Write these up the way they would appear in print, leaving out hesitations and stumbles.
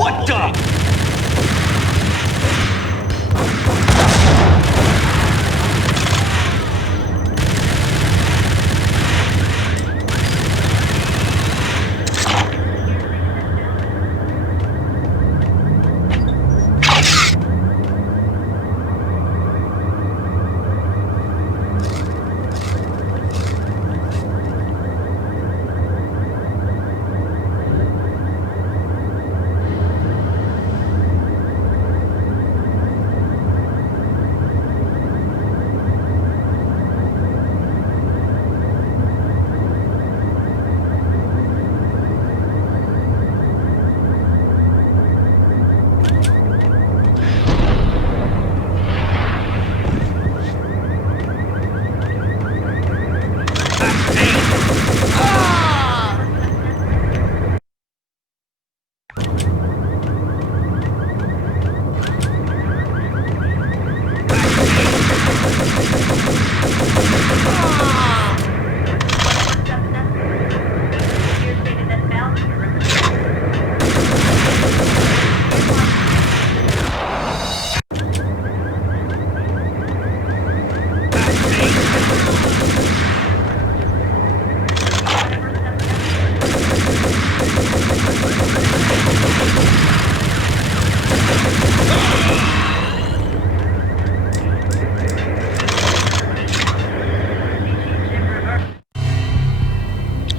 What the?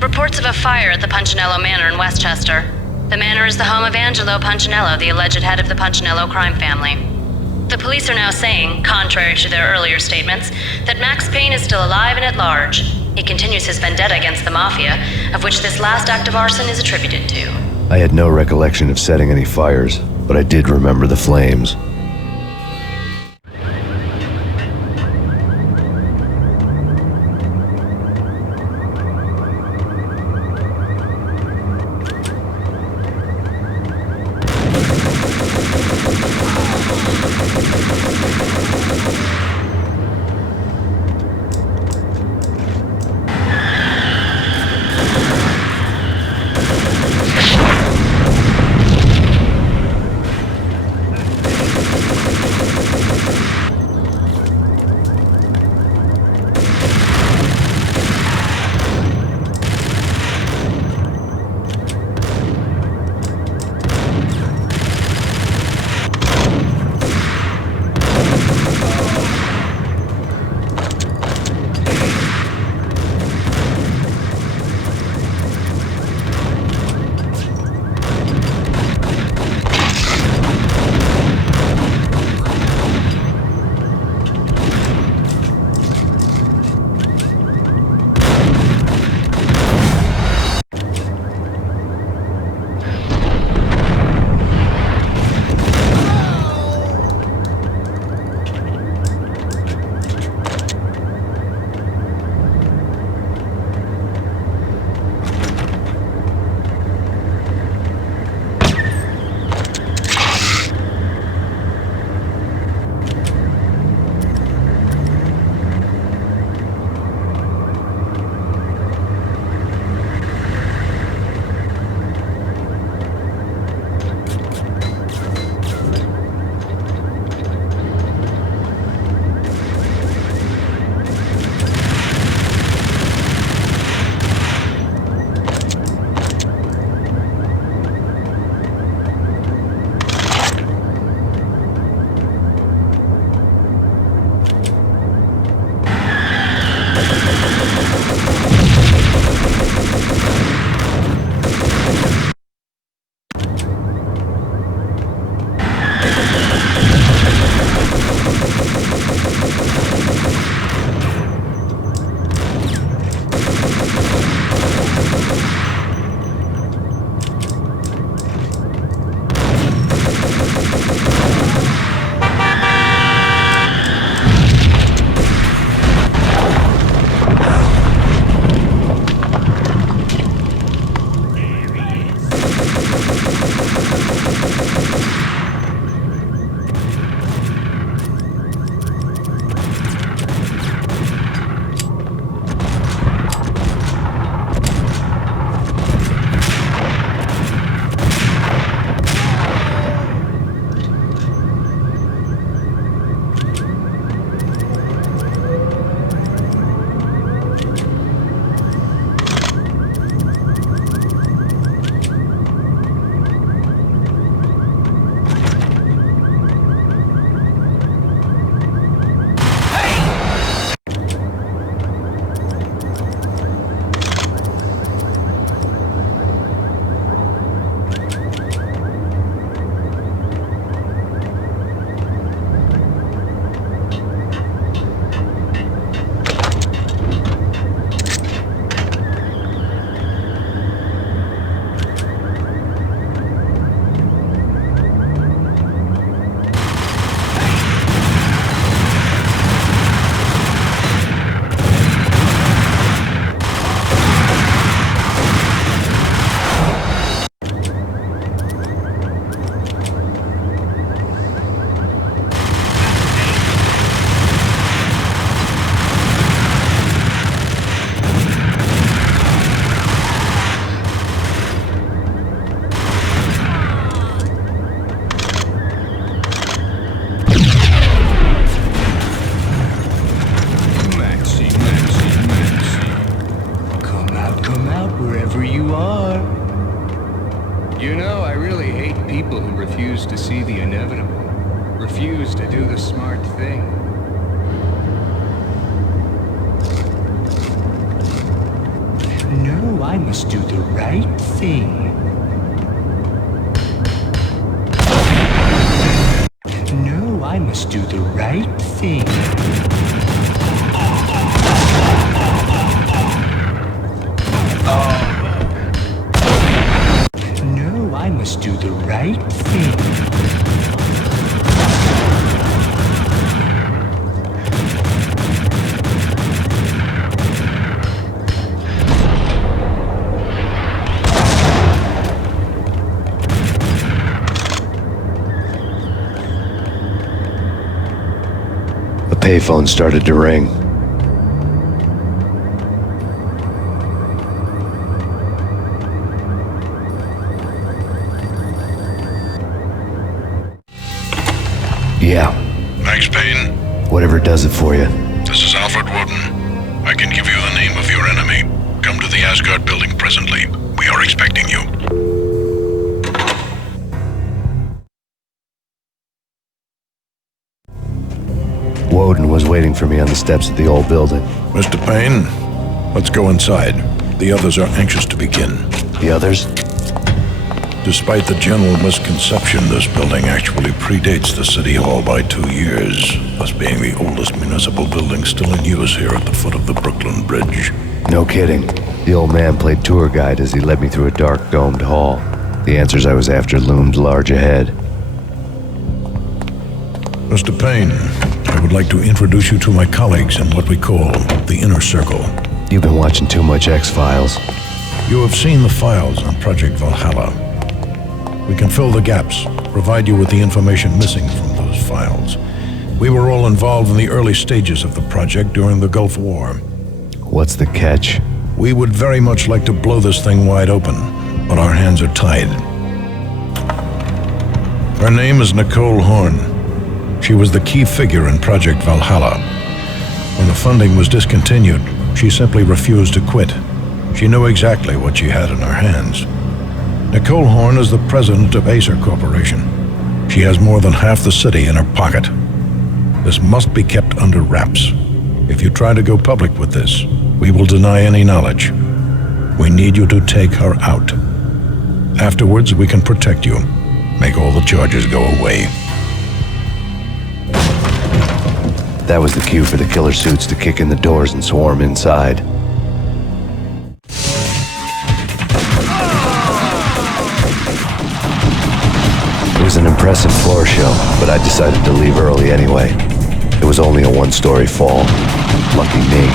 Reports of a fire at the Punchinello Manor in Westchester. The manor is the home of Angelo Punchinello, the alleged head of the Punchinello crime family. The police are now saying, contrary to their earlier statements, that Max Payne is still alive and at large. He continues his vendetta against the Mafia, of which this last act of arson is attributed to. I had no recollection of setting any fires, but I did remember the flames. know, I really hate people who refuse to see the inevitable, refuse to do the smart thing. No, I must do the right thing. No, I must do the right thing. No, I must do the right thing. The payphone started to ring. Yeah, Max Payne, whatever does it for you. this is Alfred Woden. I can give you the name of your enemy. Come to the Asgard building presently. We are expecting you. Woden was waiting for me on the steps of the old building. Mr. Payne, let's go inside. The others are anxious to begin. The others? Despite the general misconception, this building actually predates the City Hall by 2 years, thus being the oldest municipal building still in use here at the foot of the Brooklyn Bridge. No kidding. The old man played tour guide as he led me through a dark domed hall. The answers I was after loomed large ahead. Mr. Payne, I would like to introduce you to my colleagues in what we call the Inner Circle. You've been watching too much X-Files. You have seen the files on Project Valhalla. We can fill the gaps, provide you with the information missing from those files. We were all involved in the early stages of the project during the Gulf War. What's the catch? We would very much like to blow this thing wide open, but our hands are tied. Her name is Nicole Horn. She was the key figure in Project Valhalla. When the funding was discontinued, she simply refused to quit. She knew exactly what she had in her hands. Nicole Horn is the president of Acer Corporation. She has more than half the city in her pocket. This must be kept under wraps. If you try to go public with this, we will deny any knowledge. We need you to take her out. Afterwards, we can protect you, make all the charges go away. That was the cue for the killer suits to kick in the doors and swarm inside. It was an impressive floor show, but I decided to leave early anyway. It was only a one-story fall. Lucky me.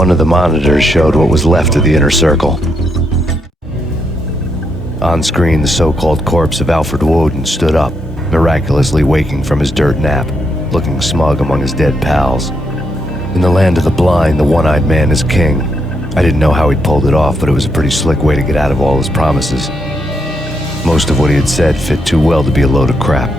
one of the monitors showed what was left of the inner circle. On screen, the so-called corpse of Alfred Woden stood up, miraculously waking from his dirt nap, looking smug among his dead pals. In the land of the blind, the one-eyed man is king. I didn't know how he'd pulled it off, but it was a pretty slick way to get out of all his promises. Most of what he had said fit too well to be a load of crap.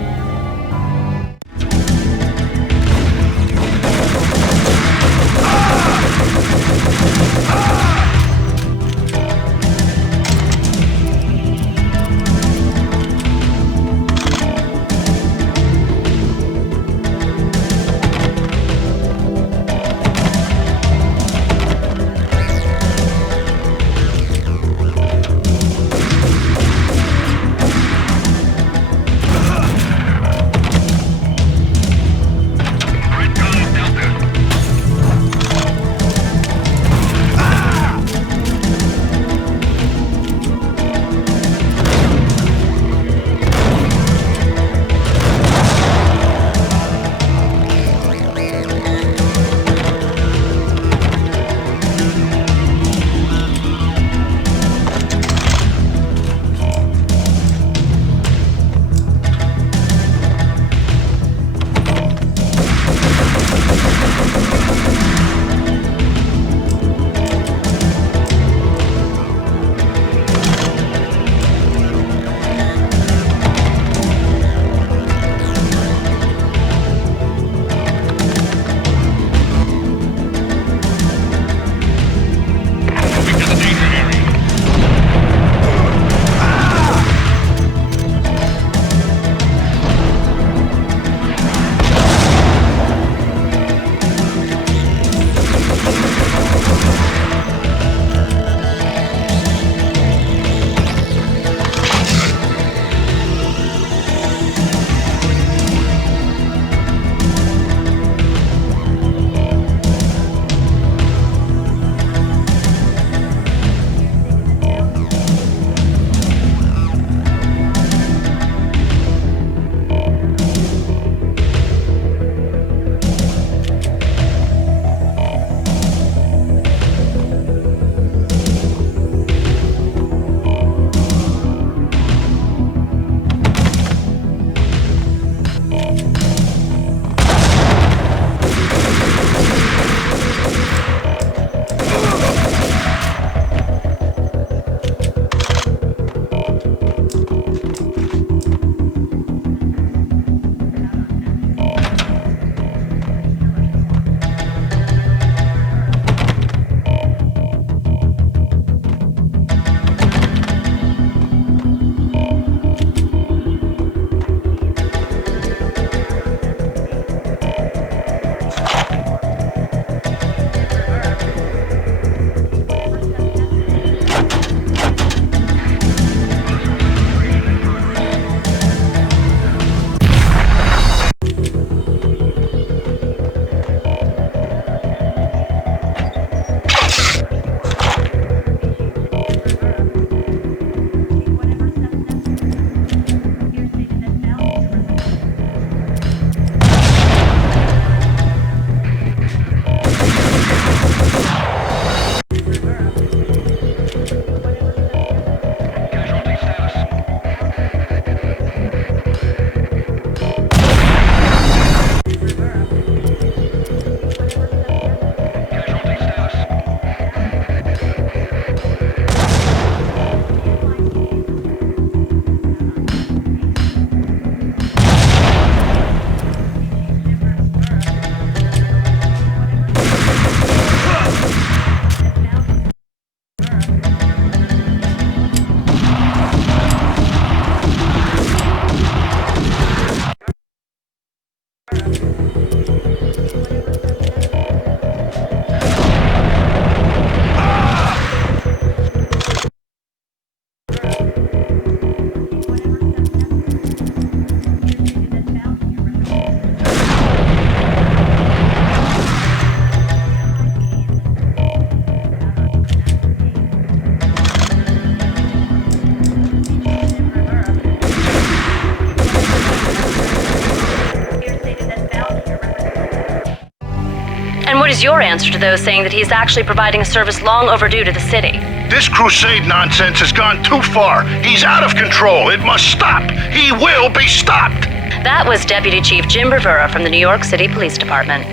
is your answer to those saying that he's actually providing a service long overdue to the city? This crusade nonsense has gone too far. He's out of control. It must stop. He will be stopped. That was Deputy Chief Jim Rivera from the New York City Police Department.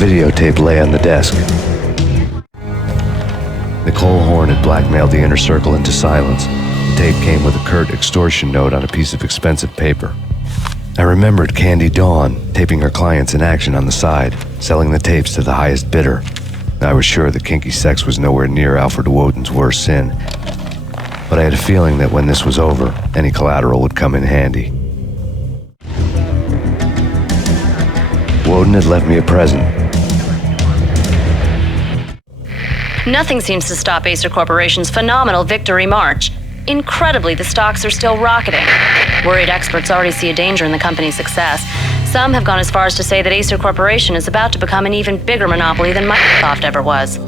Videotape lay on the desk. Nicole Horn had blackmailed the inner circle into silence. The tape came with a curt extortion note on a piece of expensive paper. I remembered Candy Dawn taping her clients in action on the side, selling the tapes to the highest bidder. I was sure that kinky sex was nowhere near Alfred Woden's worst sin, but I had a feeling that when this was over, any collateral would come in handy. Woden had left me a present. Nothing seems to stop Acer Corporation's phenomenal victory march. Incredibly, the stocks are still rocketing. Worried experts already see a danger in the company's success. Some have gone as far as to say that Acer Corporation is about to become an even bigger monopoly than Microsoft ever was.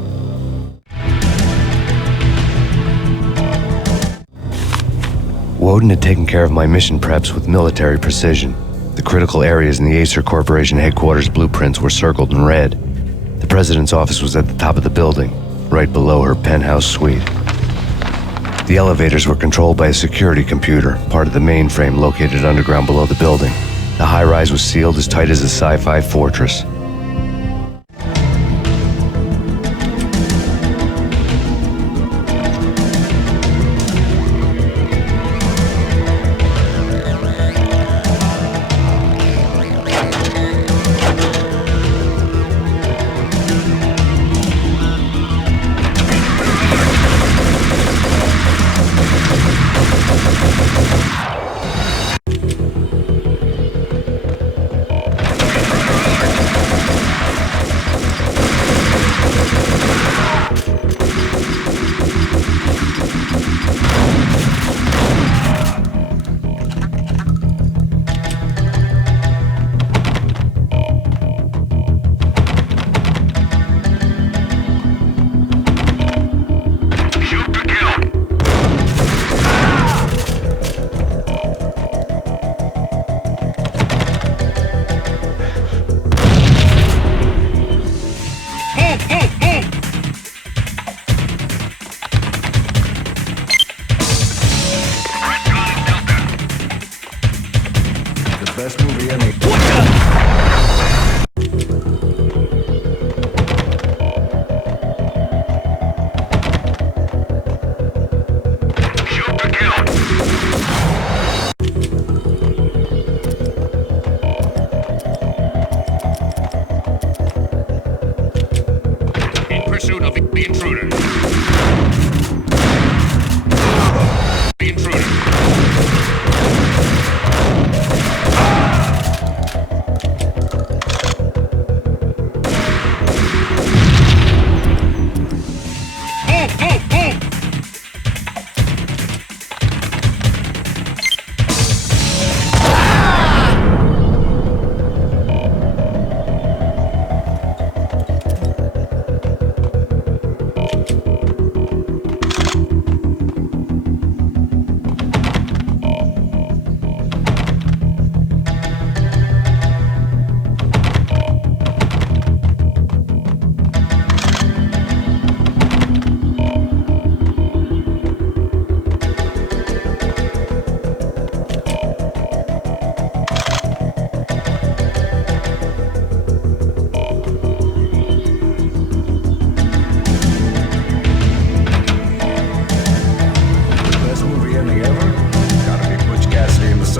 Woden had taken care of my mission preps with military precision. The critical areas in the Acer Corporation headquarters blueprints were circled in red. The president's office was at the top of the building, right below her penthouse suite. The elevators were controlled by a security computer, part of the mainframe located underground below the building. The high-rise was sealed as tight as a sci-fi fortress. Best movie ever. Shoot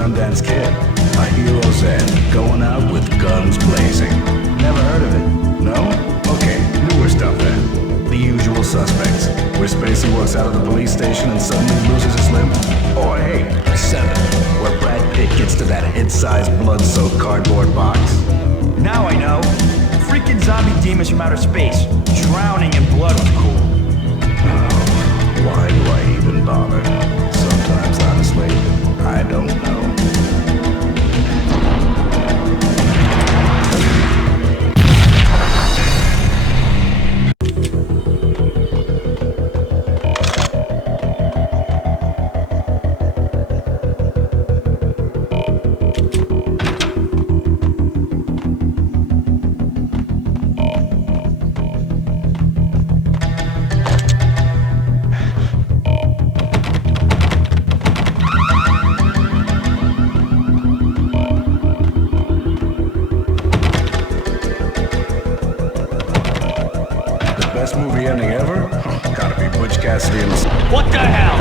Sundance Kid. A hero's end, going out with guns blazing. Never heard of it? No? Okay, newer stuff then. The Usual Suspects, where Spacey walks out of the police station and suddenly loses his limb. Or hey, 7, where Brad Pitt gets to that head-sized blood-soaked cardboard box. Now I know. Freaking zombie demons from outer space. Drowning in blood was cool. Why do I even bother? Sometimes, honestly, I don't know. Best movie ending ever? Gotta be Butch Cassidy and the... What the hell?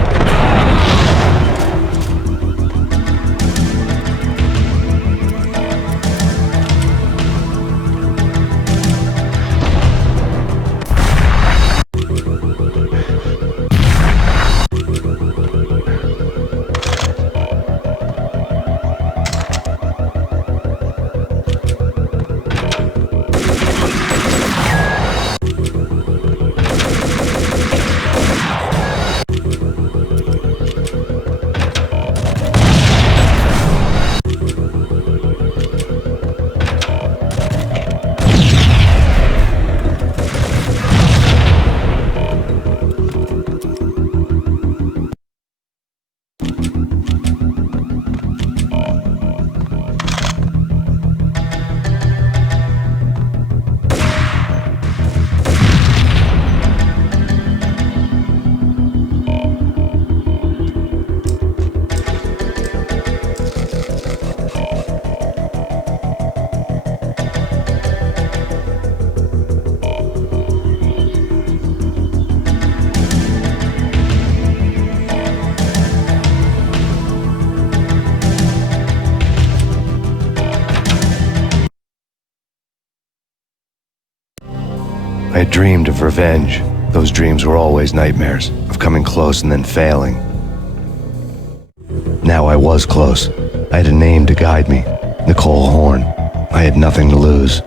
I had dreamed of revenge. Those dreams were always nightmares, of coming close and then failing. Now I was close. I had a name to guide me, Nicole Horn. I had nothing to lose.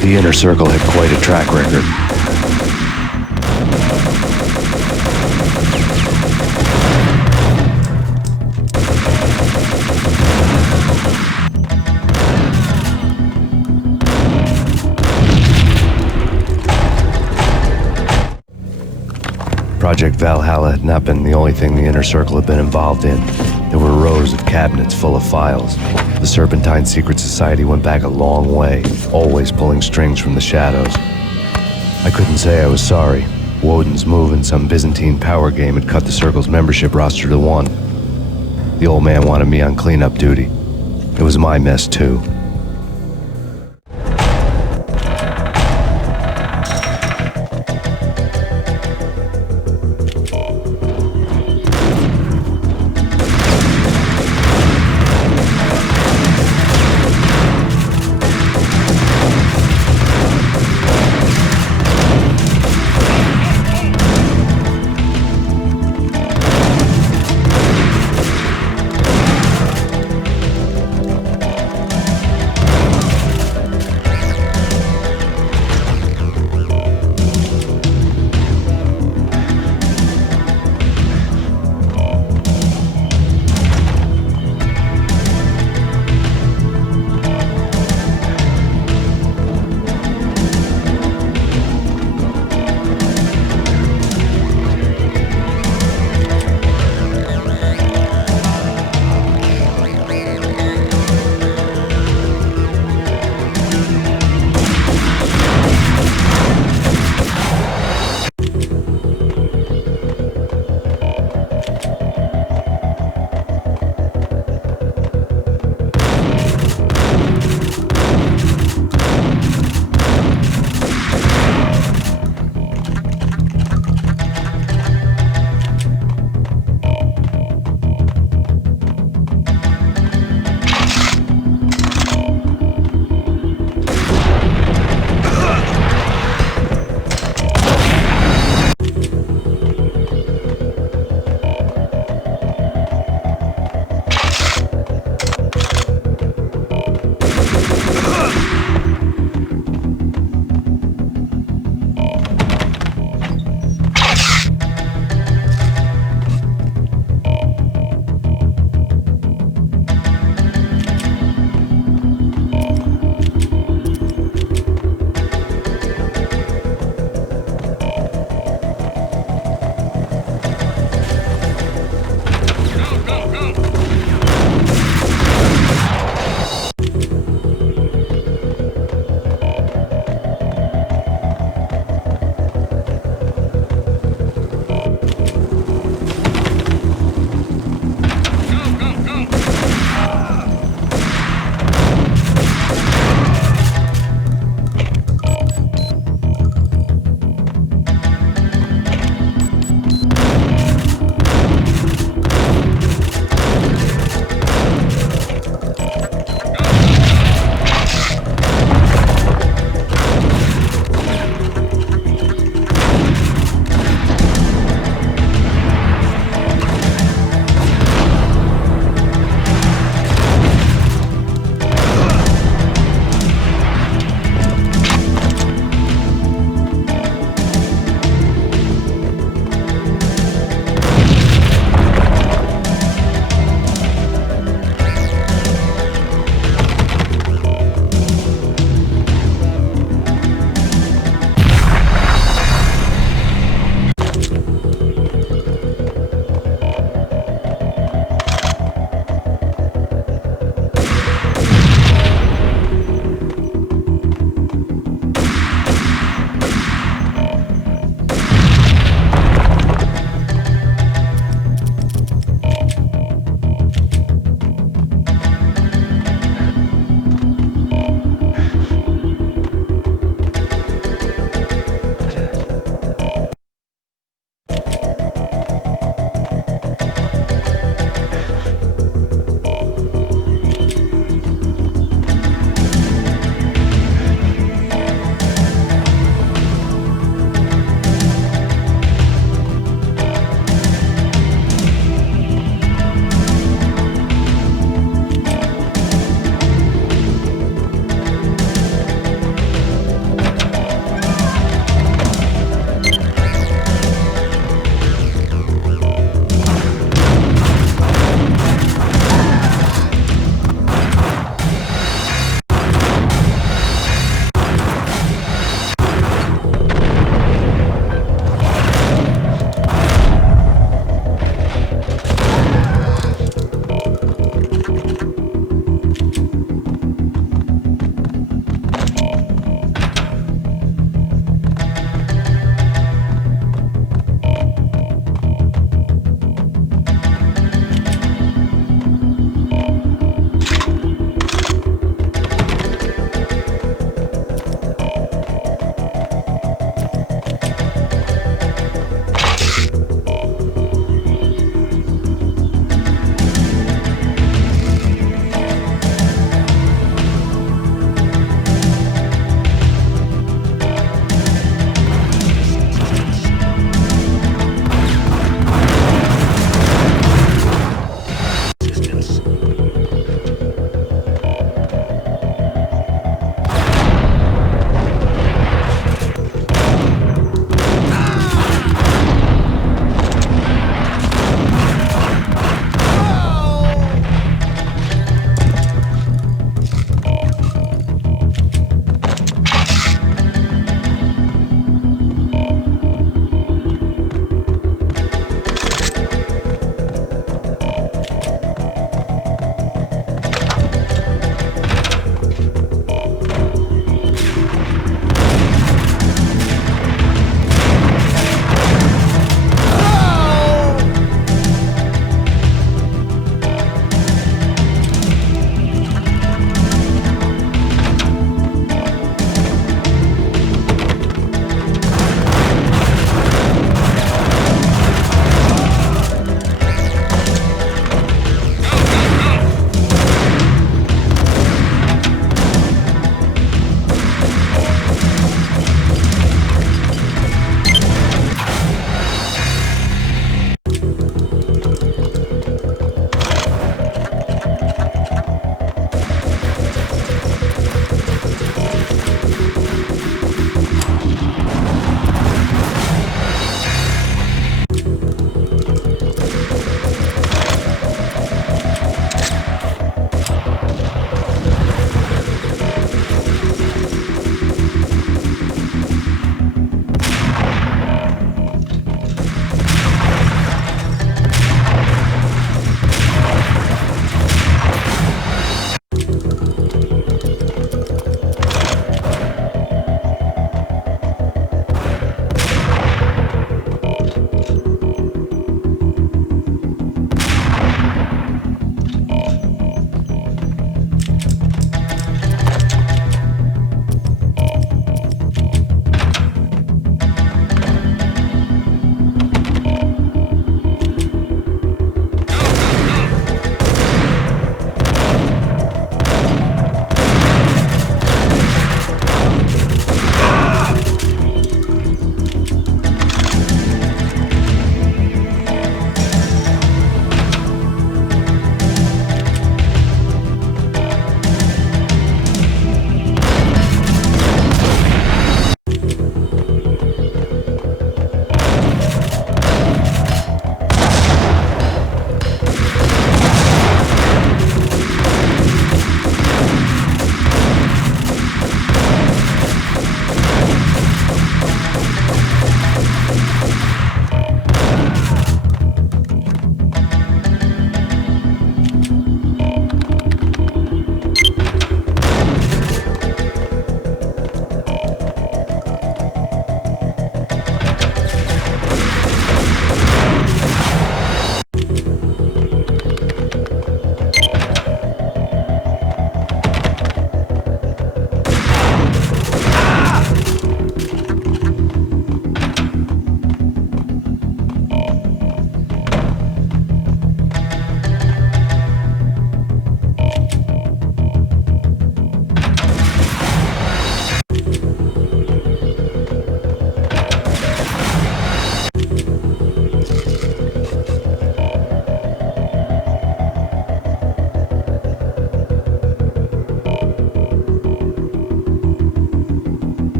The Inner Circle had quite a track record. Project Valhalla had not been the only thing the Inner Circle had been involved in. There were rows of cabinets full of files. The Serpentine Secret Society went back a long way, always pulling strings from the shadows. I couldn't say I was sorry. Woden's move in some Byzantine power game had cut the Circle's membership roster to 1. The old man wanted me on cleanup duty. It was my mess too.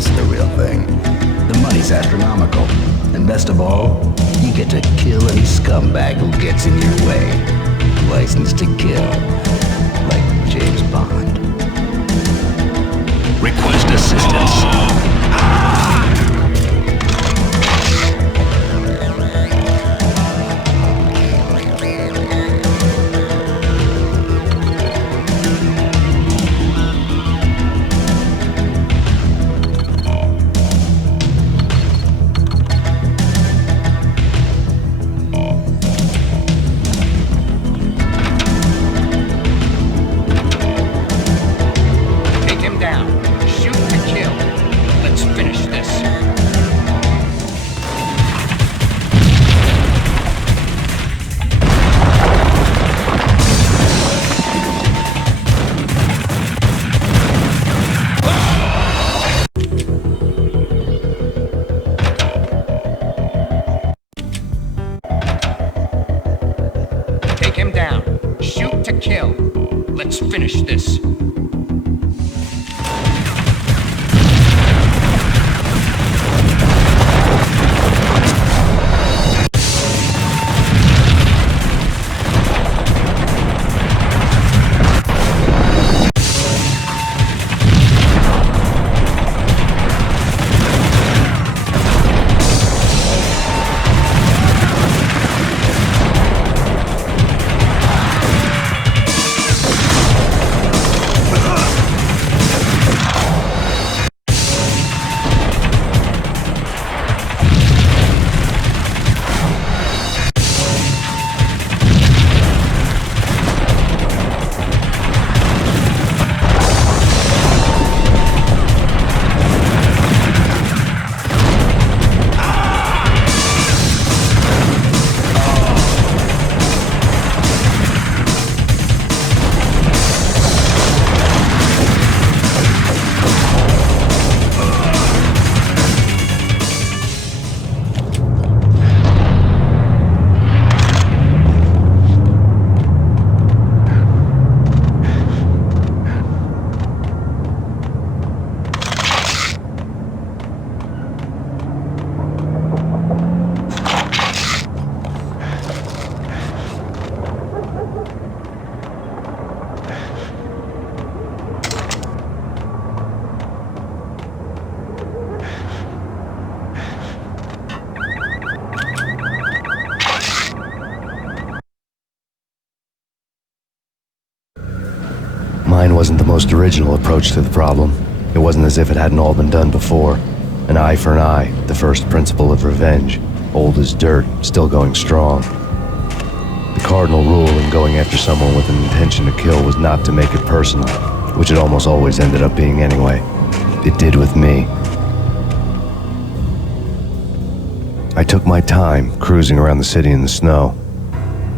This is the real thing. The money's astronomical. And best of all, you get to kill any scumbag who gets in your way. License to kill. Like James Bond. Request assistance. Finish this. Mine wasn't the most original approach to the problem. It wasn't as if it hadn't all been done before. An eye for an eye, the first principle of revenge. Old as dirt, still going strong. The cardinal rule in going after someone with an intention to kill was not to make it personal, which it almost always ended up being anyway. It did with me. I took my time, cruising around the city in the snow.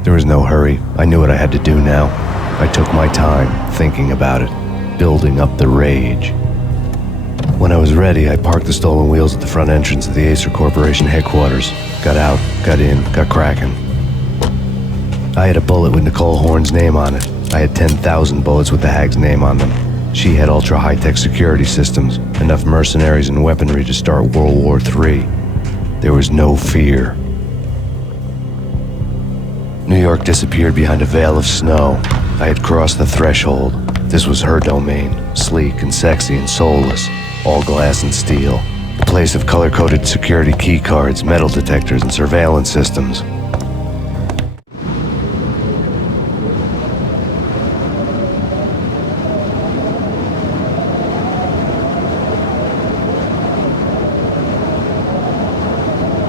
There was no hurry. I knew what I had to do now. I took my time, thinking about it, building up the rage. When I was ready, I parked the stolen wheels at the front entrance of the Acer Corporation headquarters. Got out, got in, got cracking. I had a bullet with Nicole Horn's name on it. I had 10,000 bullets with the hag's name on them. She had ultra-high-tech security systems, enough mercenaries and weaponry to start World War III. There was no fear. New York disappeared behind a veil of snow. I had crossed the threshold. This was her domain, sleek and sexy and soulless, all glass and steel. A place of color-coded security key cards, metal detectors, and surveillance systems.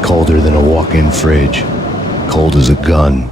Colder than a walk-in fridge. Cold as a gun.